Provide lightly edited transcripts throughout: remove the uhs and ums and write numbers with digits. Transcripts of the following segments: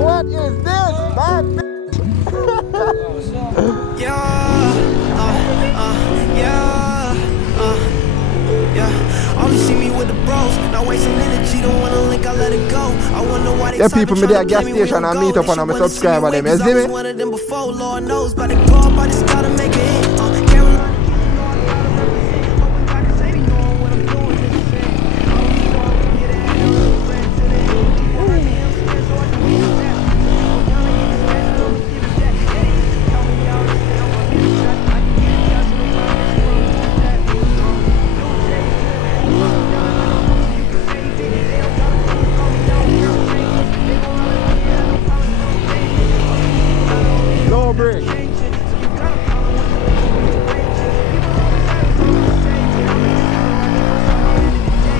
What is this, bad Only see me with the bros. Now wasting energy, don't wanna link, I let it go. I wonder why they people me there at gas station and meet up on my subscriber them, you see me? One of them before, Lord knows, but the go up, I just gotta make it.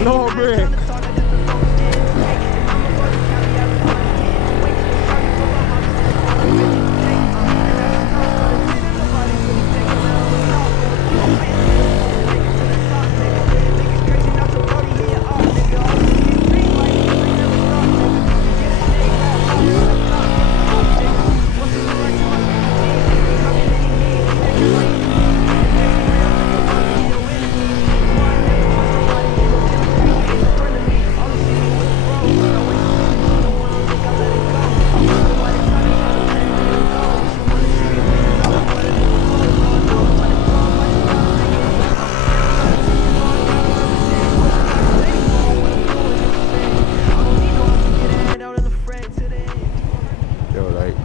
No break.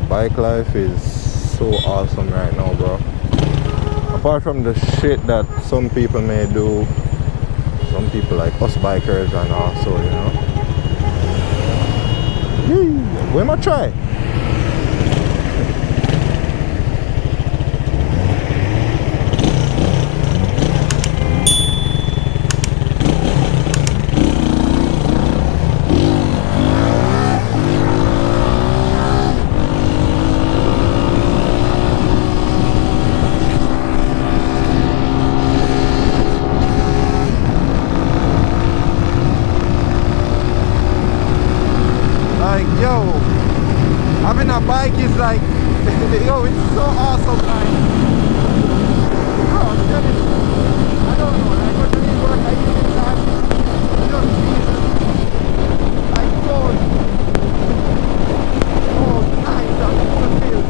Bike life is so awesome right now, bro. Apart from the shit that some people may do, some people like us bikers and also, you know. We might try. Having a bike is like, yo, it's so awesome, like, bro, I'm telling you, I don't know, like, what really work, I use it, I just feel, like, so nice, and it just feels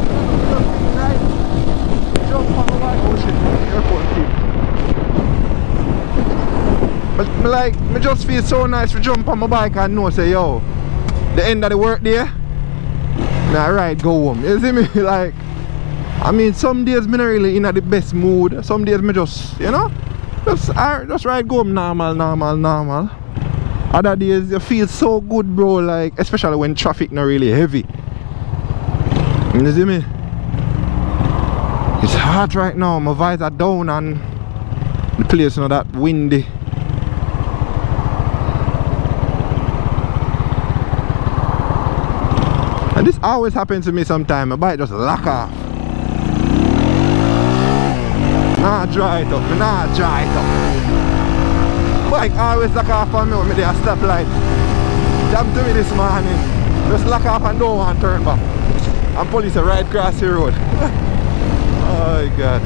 nice, jump on the bike, oh shit, airport kid. But, like, me just feel so nice to jump on my bike and know, say, yo, the end of the work there, now right, go home. You see me? Like, I mean, some days me not really in the best mood. Some days me just, you know, just right, go home normal. Other days you feel so good, bro. Like, especially when traffic not really heavy. You see me? It's hot right now. My visor down and the place not that windy. And this always happens to me sometimes. My bike just lock off. Nah, dry it up. Bike always lock off on me when me there at stoplight. Damn to me this morning. Just lock off and don't want to turn back. And police are right across the road. Oh God.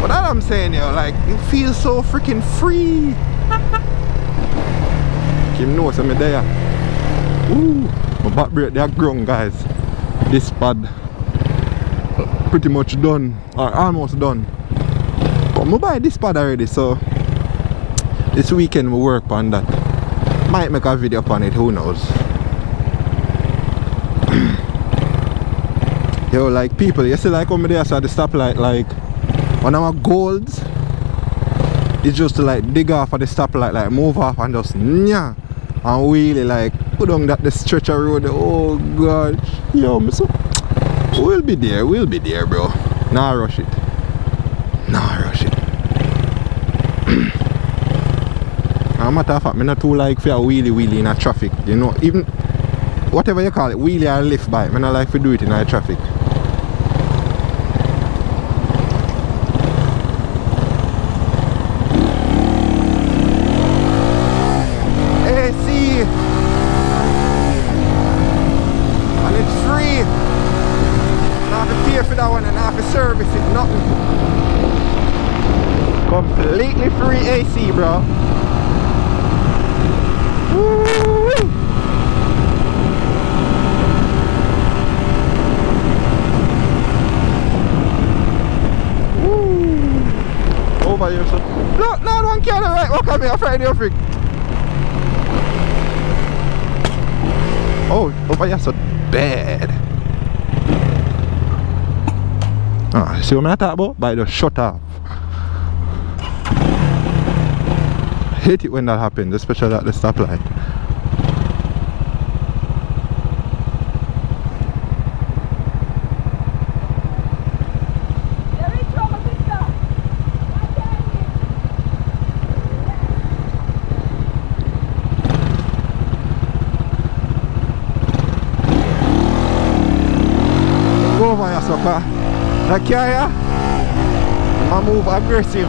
But that I'm saying, yo, like, it feels so freaking free. Keep noticing me there. Ooh. My back brake, they are ground, guys. This pad pretty much done, or almost done. But I buy this pad already, so this weekend we work on that. Might make a video upon it, who knows. Yo, like people, you see, like over there, so at the stoplight, like one of my goals is just to like dig off at the stoplight, like move off and just nya and really like put on that the stretch of road. Oh gosh, yo, so we'll be there, bro. Nah, rush it. As a matter of fact, I'm not too like for a wheelie in a traffic, you know, even whatever you call it, wheelie or lift bike, I'm not like to do it in a traffic. that one and I have to service it, nothing. Completely free AC, bro. Woo-wee. Woo. Over here, son. Look, no one can right. Look at me, I'm afraid of freak. Oh, over here, so bad. Ah, see what I talk about? By the shut off. Hate it when that happens, especially at the stoplight. Go over here, sucker. That carrier, I move aggressive.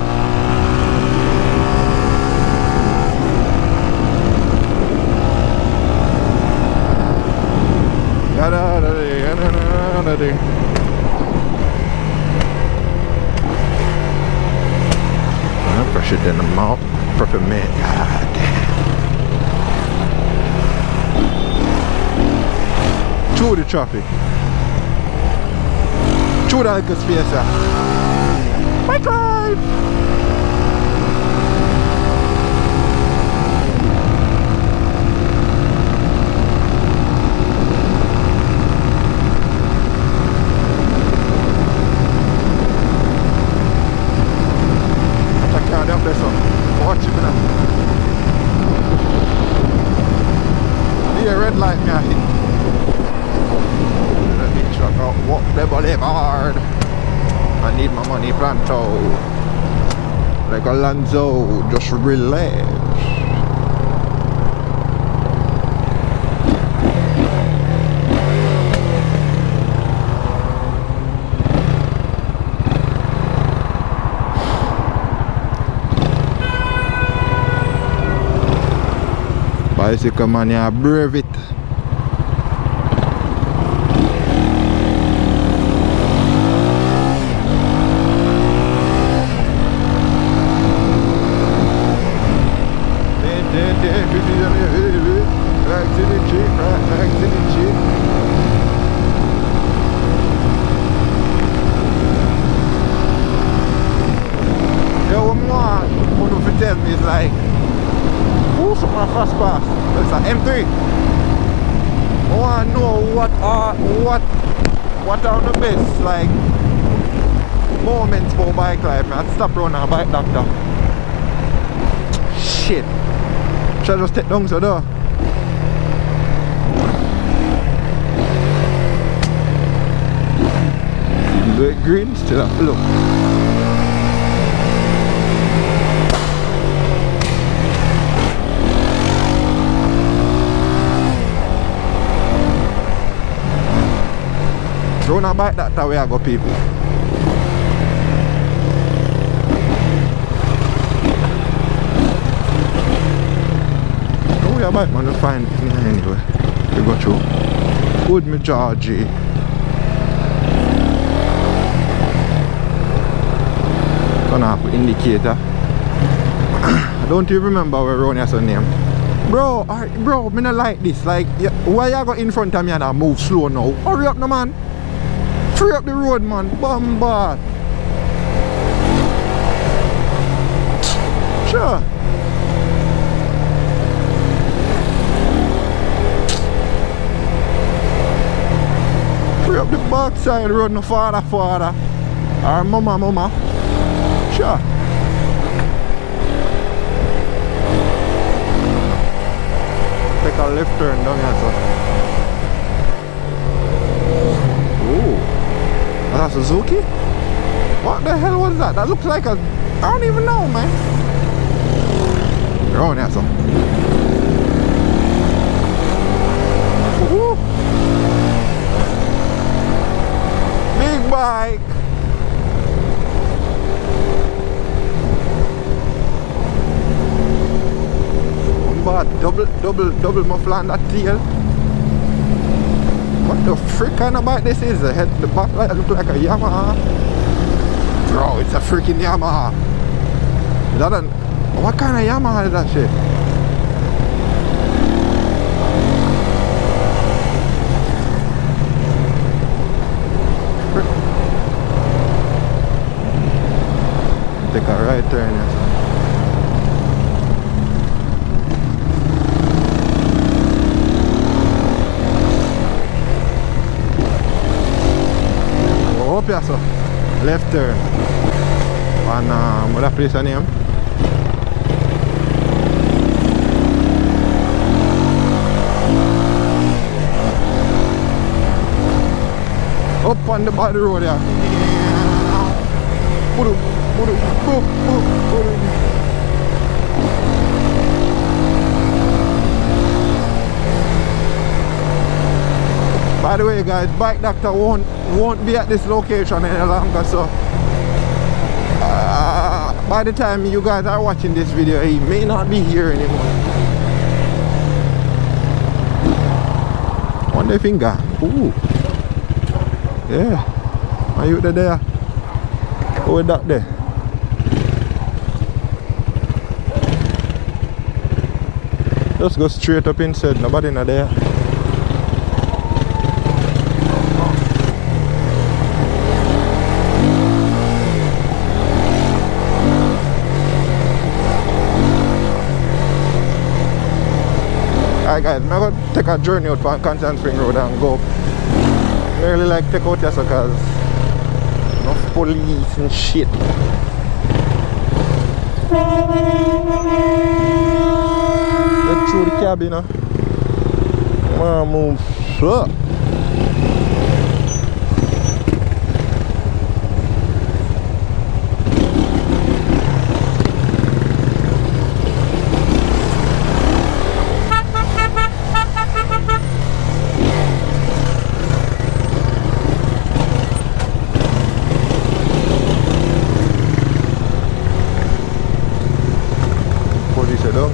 I pressure in the mouth, proper man. God damn. Through the traffic. Through that little space. Bike life! Watch it now. Need a red light me I hit. Let me truck out, walk the boulevard. I need my money pronto. Like Alonzo, just relax. Bicycle man, you brave it. Back to the Jeep, right back to the Jeep. Yo, what want to tell me is like, who's my fast pass? It's an M3. I want to know what are the best like moments for bike life. I stop running a bike doctor. Shit. Should I just take down to the door? Do it green, still have to look. Run a bike that way I go, people. Oh, yeah, bike man, to find it anyway. You go through. Good me Georgie. Turn off the indicator. I don't even remember where Ronnie has her name. Bro, bro, me not like this. Like, why you go in front of me and I move slow now? Hurry up, no man. Free up the road, man. Bombard. Sure. Free up the backside road, no father. Or mama. Sure. Take a left turn down here, sir. Ooh. That's a Suzuki? What the hell was that? That looks like a... I don't even know, man. You're on there, sir. Woo. Big bike. But double muffler on that tail. What The freak kind of bike this is? The head, the back light look like a Yamaha. Bro, it's a freaking Yamaha. Is that a, what kind of Yamaha is that shit? Take a right turn here. Go up here, so left turn. And what that place a name? Up on the body road there. By the way guys, Bike Doctor won't be at this location any longer, so by the time you guys are watching this video, he may not be here anymore. On the finger. Ooh. Yeah. Are you there? Go with that there. Just go straight up inside, nobody in there. Alright guys, I'm going to take a journey out from Constant Spring Road and go. I really like take out here because enough police and shit. Let's through the cab, you know. Come on, move. Shut.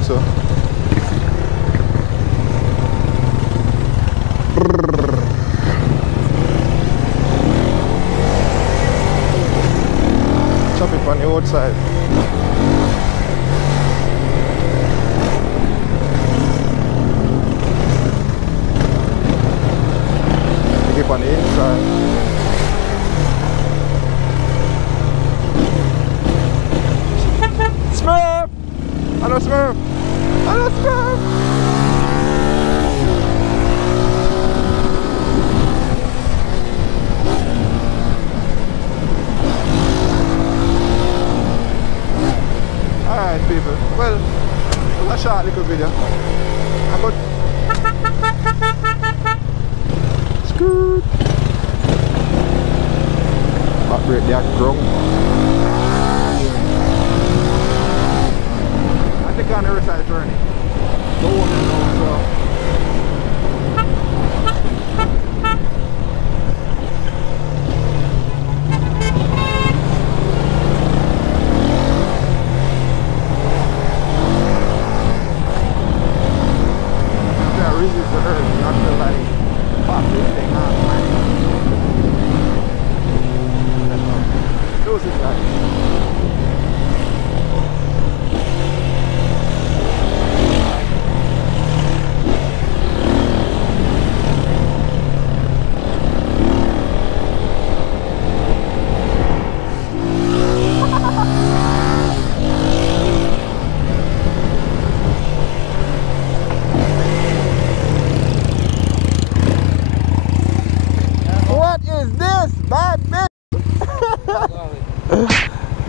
So chop it on the outside. Take it on the inside. Smurf! Hello Smurf! Hello Smurf! Alright people, well, it was a short little video. I got scoot. Operate that ground. On the Riverside journey. Go on so. That really is the earth, not to like pop this thing on, man. Those are guys.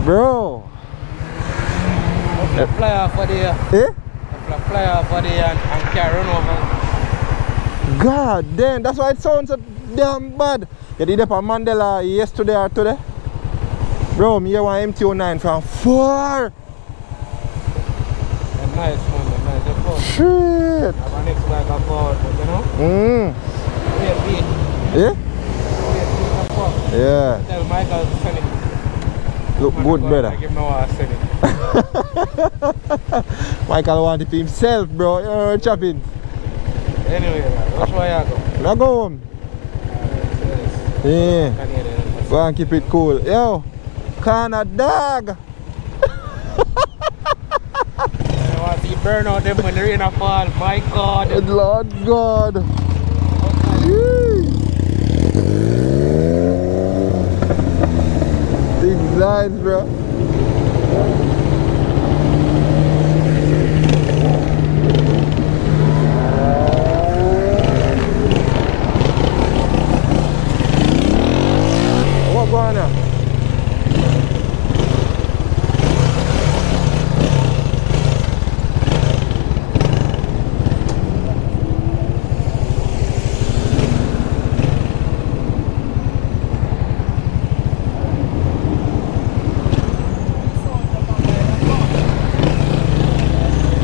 Bro, the fly off for the fly off for the and carry over. God damn, that's why it sounds so damn bad. You did it on Mandela yesterday or today? Bro, me here one MT09 from 4. Nice man, nice. Shit. Have a next bike of forward, you know? Yeah? Yeah. Tell Michael to send it. Look good, brother. Michael want it for himself, bro. Chopping. Anyway, that's why I go. Now go home. Yeah. Go and keep it cool. Yo, Kana dog. I want to see burn out them when the rain fall. My God. Lord God. Big size, bro. What going on?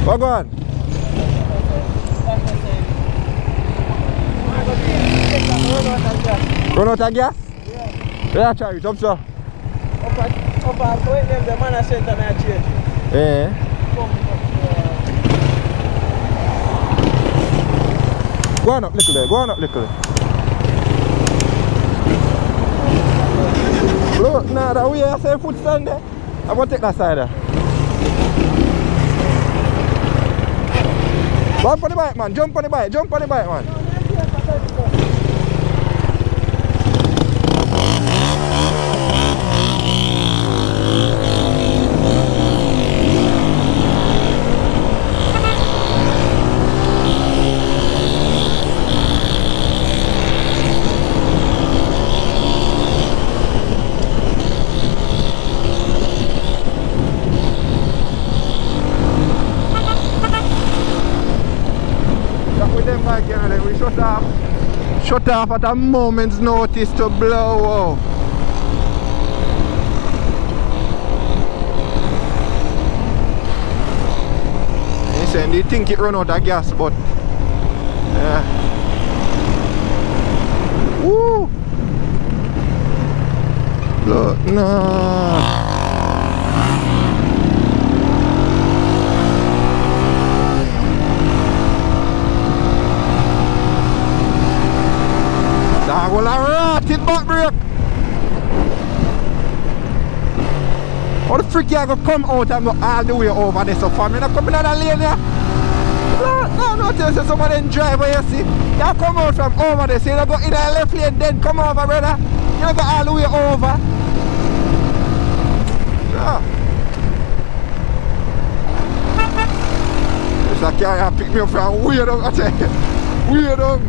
What go on? Run out of gas? Yeah, try it up, sir. Up at when them the man has sent and I change. Yeah. Go on up, little there. Go on up, little. Look, nah, that way I say foot stand there. I'm going to take that side there. Jump on the bike, man. Jump on the bike. Jump on the bike, man. We shut off at a moment's notice to blow. He said they think it run out of gas, but yeah. Woo! Look, nah. Well, I rotted back brake. How the freak you gonna come out and go all the way over there? So far, me not coming out of the lane here. No, tell you somebody in driver, you see. You come out from over there, so you don't go in the left lane, then come over, brother. You don't go all the way over. Yeah. This a carrier pick me up from way down, I tell you. Way down.